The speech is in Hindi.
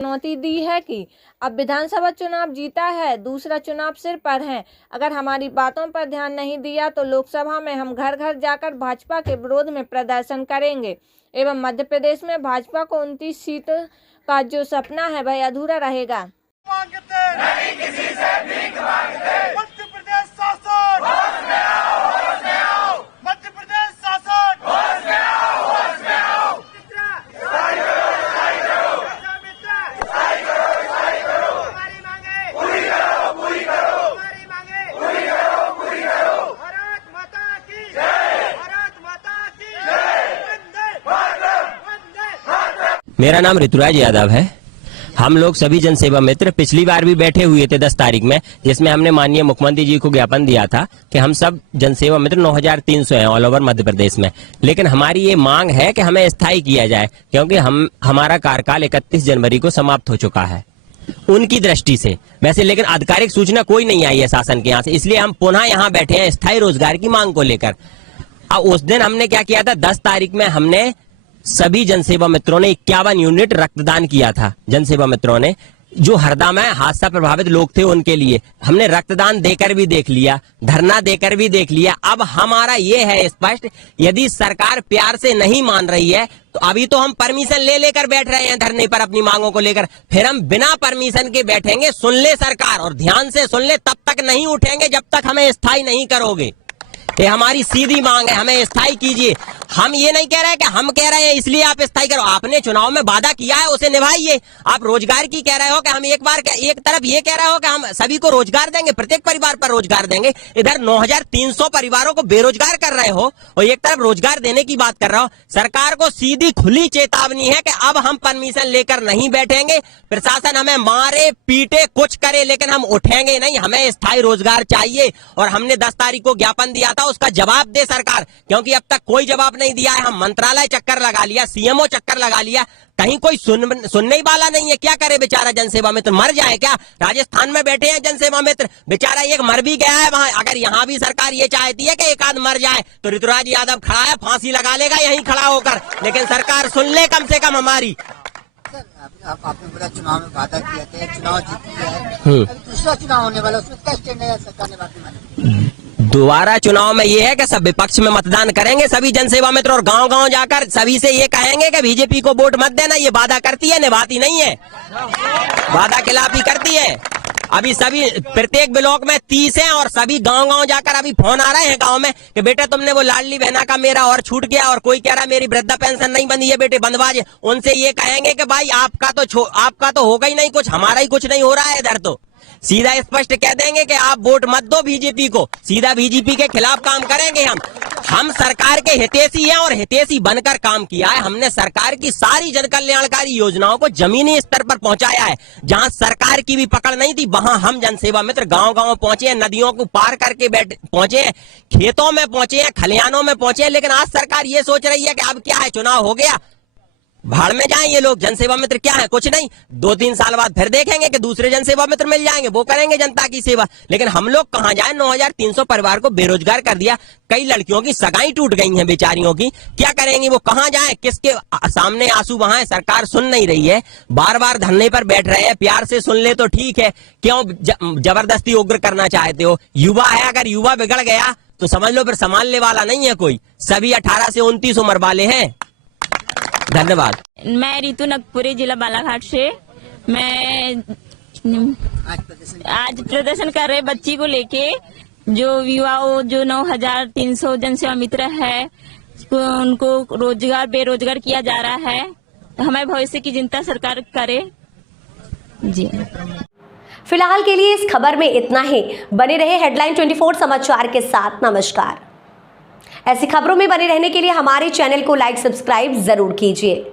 चुनौती दी है कि अब विधानसभा चुनाव जीता है, दूसरा चुनाव सिर पर है। अगर हमारी बातों पर ध्यान नहीं दिया तो लोकसभा में हम घर घर जाकर भाजपा के विरोध में प्रदर्शन करेंगे एवं मध्य प्रदेश में भाजपा को 29 सीट का जो सपना है वह अधूरा रहेगा। नहीं किसी से भीख मांगते। मध्य प्रदेश शासन होश में आओ, होश में आओ। मध्य प्रदेश शासन होश में आओ, होश में आओ। सफाई करो, सफाई करो। सफाई करो, सफाई करो। हमारी मांगे पूरी करो, पूरी करो। हमारी मांगे पूरी करो, पूरी करो। भारत माता की जय, भारत माता की जय। वंदे मातरम, वंदे मातरम। मेरा नाम ऋतुराज यादव है। हम लोग सभी जनसेवा मित्र पिछली बार भी बैठे हुए थे 10 तारीख में, जिसमें हमने माननीय मुख्यमंत्री जी को ज्ञापन दिया था कि हम सब जनसेवा मित्र 9300 हैं ऑल ओवर मध्य प्रदेश में। लेकिन हमारी ये मांग है कि हमें स्थायी किया जाए, क्योंकि हमारा कार्यकाल 31 जनवरी को समाप्त हो चुका है उनकी दृष्टि से वैसे, लेकिन आधिकारिक सूचना कोई नहीं आई है शासन के यहाँ से। इसलिए हम पुनः यहाँ बैठे हैं स्थायी रोजगार की मांग को लेकर। उस दिन हमने क्या किया था, 10 तारीख में हमने सभी जनसेवा मित्रों ने 51 यूनिट रक्तदान किया था। जनसेवा मित्रों ने जो हरदा में हादसा प्रभावित लोग थे उनके लिए हमने रक्तदान देकर भी देख लिया, धरना देकर भी देख लिया। अब हमारा ये है स्पष्ट, यदि सरकार प्यार से नहीं मान रही है तो अभी तो हम परमिशन ले लेकर बैठ रहे हैं धरने पर अपनी मांगों को लेकर, फिर हम बिना परमिशन के बैठेंगे। सुन ले सरकार और ध्यान से सुन ले, तब तक नहीं उठेंगे जब तक हमें स्थायी नहीं करोगे। ये हमारी सीधी मांग है, हमें स्थायी कीजिए। हम ये नहीं कह रहे हैं कि हम कह रहे हैं इसलिए आप स्थायी करो। आपने चुनाव में वादा किया है उसे निभाइए। आप रोजगार की कह रहे हो कि हम एक तरफ ये कह रहे हो कि हम सभी को रोजगार देंगे, प्रत्येक परिवार पर रोजगार देंगे, इधर 9300 परिवारों को बेरोजगार कर रहे हो और एक तरफ रोजगार देने की बात कर रहे हो। सरकार को सीधी खुली चेतावनी है कि अब हम परमिशन लेकर नहीं बैठेंगे। प्रशासन हमें मारे पीटे कुछ करे, लेकिन हम उठेंगे नहीं। हमें स्थायी रोजगार चाहिए और हमने 10 तारीख को ज्ञापन दिया था, उसका जवाब दे सरकार, क्योंकि अब तक कोई जवाब नहीं दिया है। हम मंत्रालय चक्कर लगा लिया, सीएमओ चक्कर लगा लिया, कहीं कोई सुनने ही वाला नहीं है। क्या करे बेचारा जनसेवा मित्र, मर जाए क्या? राजस्थान में बैठे हैं जनसेवा मित्र, बेचारा एक मर भी गया है वहां। अगर यहाँ भी सरकार ये चाहती है कि एक आध मर जाए तो ऋतुराज यादव खड़ा है, फांसी लगा लेगा यहीं खड़ा होकर, लेकिन सरकार सुन ले कम से कम हमारी। आपने बोला चुनाव में वादा किया था, चुनाव जीती है, दूसरा चुनाव होने वाला, उसमें क्या स्टैंड है सरकार ने बात मानी? दोबारा चुनाव में ये है कि सब विपक्ष में मतदान करेंगे सभी जनसेवा मित्र और गांव-गांव जाकर सभी से ये कहेंगे कि बीजेपी को वोट मत देना। ये वादा करती है, निभाती नहीं है, वादा खिलाफी करती है। अभी सभी प्रत्येक ब्लॉक में 30 हैं और सभी गांव-गांव जाकर अभी फोन आ रहे हैं गांव में कि बेटा तुमने वो लाडली बहना का मेरा और छूट गया, और कोई कह रहा मेरी वृद्धा पेंशन नहीं बंधी है बेटे बंधवाजे। उनसे ये कहेंगे कि भाई आपका तो होगा ही नहीं कुछ, हमारा ही कुछ नहीं हो रहा है इधर। तो सीधा स्पष्ट कह देंगे कि आप वोट मत दो बीजेपी को, सीधा बीजेपी के खिलाफ काम करेंगे हम सरकार के हितैषी हैं और हितैषी बनकर काम किया है। हमने सरकार की सारी जन कल्याणकारी योजनाओं को जमीनी स्तर पर पहुंचाया है। जहां सरकार की भी पकड़ नहीं थी वहां हम जनसेवा मित्र गांव-गांव पहुंचे हैं, नदियों को पार करके पहुंचे हैं, खेतों में पहुंचे हैं, खलिहानों में पहुंचे हैं। लेकिन आज सरकार ये सोच रही है कि अब क्या है, चुनाव हो गया, भाड़ में जाएं ये लोग। जनसेवा मित्र क्या है, कुछ नहीं। 2-3 साल बाद फिर देखेंगे कि दूसरे जनसेवा मित्र मिल जाएंगे, वो करेंगे जनता की सेवा। लेकिन हम लोग कहां जाएं? 9300 परिवार को बेरोजगार कर दिया, कई लड़कियों की सगाई टूट गई हैं बेचारियों की। क्या करेंगी वो, कहां जाएं? किसके सामने आंसू बहाएं? सरकार सुन नहीं रही है, बार बार धरने पर बैठ रहे हैं। प्यार से सुन ले तो ठीक है, क्यों जबरदस्ती उग्र करना चाहते हो? युवा है, अगर युवा बिगड़ गया तो समझ लो फिर संभालने वाला नहीं है कोई। सभी 18 से 29 उम्र वाले हैं। धन्यवाद। मैं रितु नगपुरी, जिला बालाघाट से। मैं आज प्रदर्शन कर रहे बच्ची को लेके, जो युवाओं जो 9300 जनसेवा मित्र है उनको बेरोजगार किया जा रहा है। हमें भविष्य की चिंता सरकार करे जी। फिलहाल के लिए इस खबर में इतना ही। बने रहे हेडलाइन 24 समाचार के साथ। नमस्कार। ऐसी खबरों में बने रहने के लिए हमारे चैनल को लाइक सब्सक्राइब जरूर कीजिए।